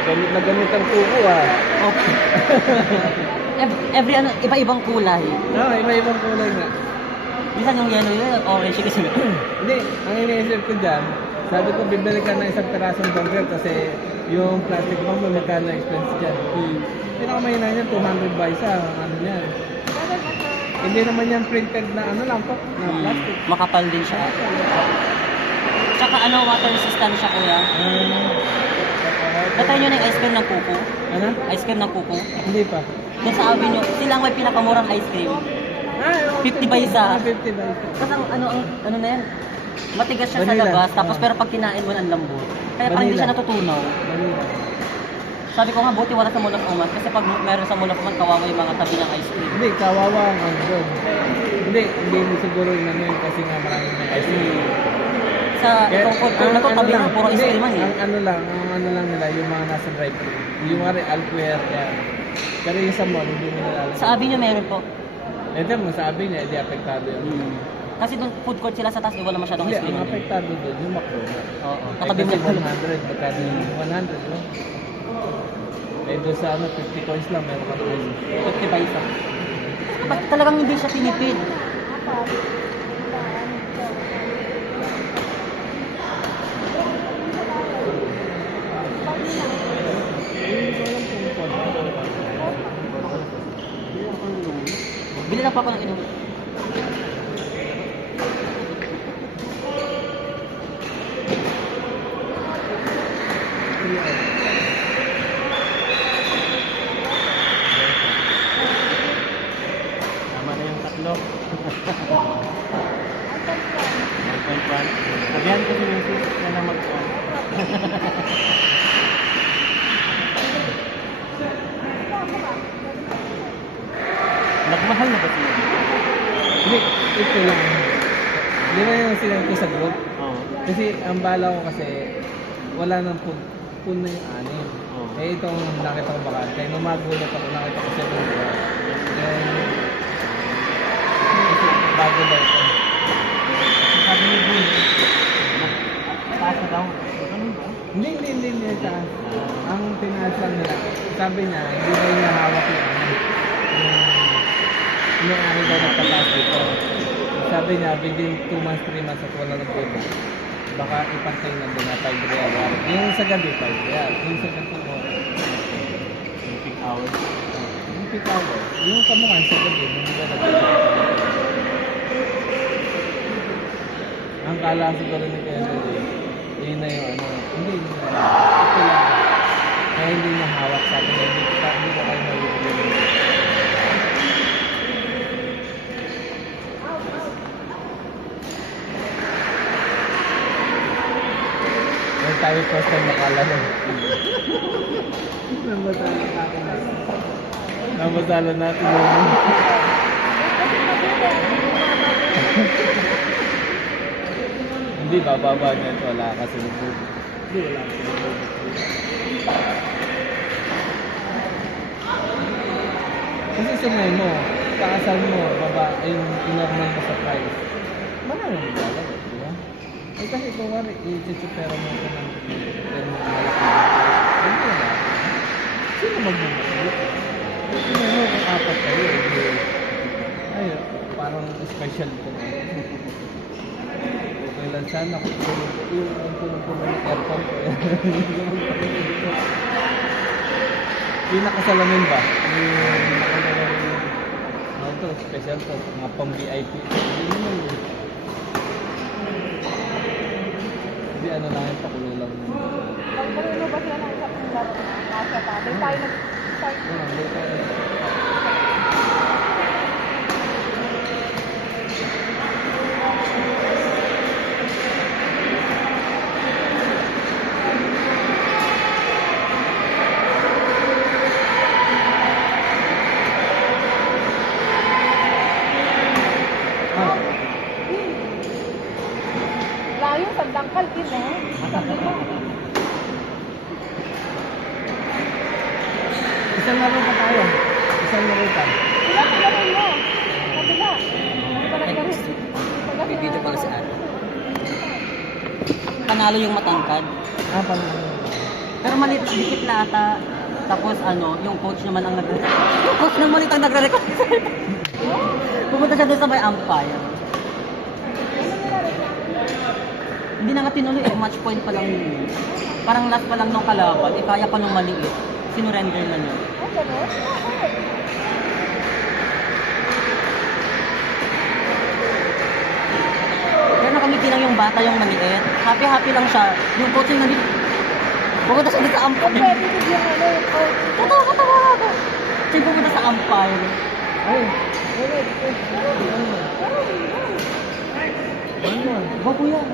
Gamit na gamit ang kuko ah. Okay. Every ano, iba-ibang kulay. No, iba-ibang kulay nga. Minsan yung yellow yun, orange kasi. Hindi, ang iniisip ko dyan, sabi ko bibili ka ng isang pirasong bumper kasi yung plastic bomb may magkano expense dyan. Pinakamahina niyan, 200 ba isa, ano yan. Hindi naman yan printed na ano lang po, na plastic. Makapal din siya. Tsaka ano, water resistant siya kuya. Natry nyo na yung ice cream ng kuko? Ano? Ice cream ng kuko? Hindi pa. Doon sa Avenue, sila ang may pinakamurang ice cream. 50 ba isa? 50 ba isa? Tapos ang ano na yan, matigas siya Vanilla. sa labas, tapos Ah. pero pag kinain mo ang lambot. Kaya parang hindi Vanilla. siya natutunaw. Manila. Sabi ko nga, buti wala sa Mall of Uman, kasi pag meron sa Mall of Uman, kawawa yung mga tabi ng ice cream. Hindi, kawawa ang ano doon. Hindi mo siguro yun ano yun kasi nga maraming may ice cream. Sa itong food court na to, tabi na, puro ice cream eh. Ang ano lang nila, yung mga nasa drive-thru. Yung mga Alquer, yan. Pero yung sa mall, hindi mo nilalagay. Sa Avenue meron po. Ito mo sabi niya, hindi apektado yun. Kasi doon food court sila sa taas, wala masyadong Hindi, ice cream. ang apektado doon, yung McDonald's. Oo, Eh, katabi kasi mo. 100, magkano yung 100, no? Eh, doon sa ano, 50 coins lang, meron ka coins. 50 pa isa. Ba't talagang hindi siya pinipid? Bili lang pa ako ng inom. Tama na yung tatlo. 1.1. Sabihan ko si Mrs. yan ang mag-1. Nagmahal na ba sila? Hindi, ito lang. Hindi na yung sinend ko sa group. Oo. Kasi ang bala ko kasi wala nang pool na yung anim. Oo. Eh itong nakita ko bakante. Nung magulat ako, nakita ko siya ng buwan. Kasi bago daw ito. Sabi ni Boone, taas na daw. Ganun ba? Hindi. Taas. Ang tinaas lang nila. Sabi niya, hindi na niya hawak yung ano. Yung ano daw nagtataas dito. Sabi niya, within 2 months, 3 months at wala nang problema. Baka ipantay na doon na 5 real. Yung sa gabi, 5 real. Yung sa gabi mo, Yung peak hours. yung peak hour. Yung kamuhan sa gabi, hindi ba ang kala siguro ni Kuya Lili, yun na yung ano, hindi na. Ito lang. Kaya hindi niya hawak. Sabi niya, hindi ko kayo mawibigyan. May tayo first time nakalaro. Namasala natin yun. Hindi, bababa niya ito. Wala kasi lubog. Hindi, wala kasi lubog. Kasi sumay mo, taasan mo, baba, yung inormal mo sa price. Marami mo lalagay, di ba? Eh kasi kung wari, i-chupera mo ito ng malaki. Hindi na. Sino magmumuli? Sino mo kung apat kayo? Ay, parang special ito. Okay lang sana kung yung puno-puno ng aircon ko. Yung nakasalamin ba? Yung nakasalamin. Ano to? Special to. Mga pang VIP. Hindi naman yun. Hindi ano lang yung pakulo lang. Pagparulo ba sila ng isang laro na nasa tabi? Tayo nag-start. Hindi tayo. Layo, sandangkal din eh. Sabi mo. isang laro pa tayo. Isang laro pa. Sila, laro mo. Kabila. Parang May video pala sa atin. Panalo yung matangkad. Ah, panalo. Pero maliit, dikit na ata. Tapos ano, yung coach naman ang yung coach naman maliit ang nagre-record. Pumunta siya doon sa may umpire. Hindi na nga tinuloy eh, match point pa lang yun. Parang last pa lang nung kalaban, eh kaya pa nung maliit. Sinurrender na niya. Ah, gano'n? Bakit? Kaya nakamiti lang yung bata yung maliit. Happy-happy lang siya. Yung coach yung nandito. Pumunta siya doon sa umpire. Competitive yung ano, yung coach. Katawa ako. Siya pumunta sa umpire. Ay, ulit. Ano? Bago yan.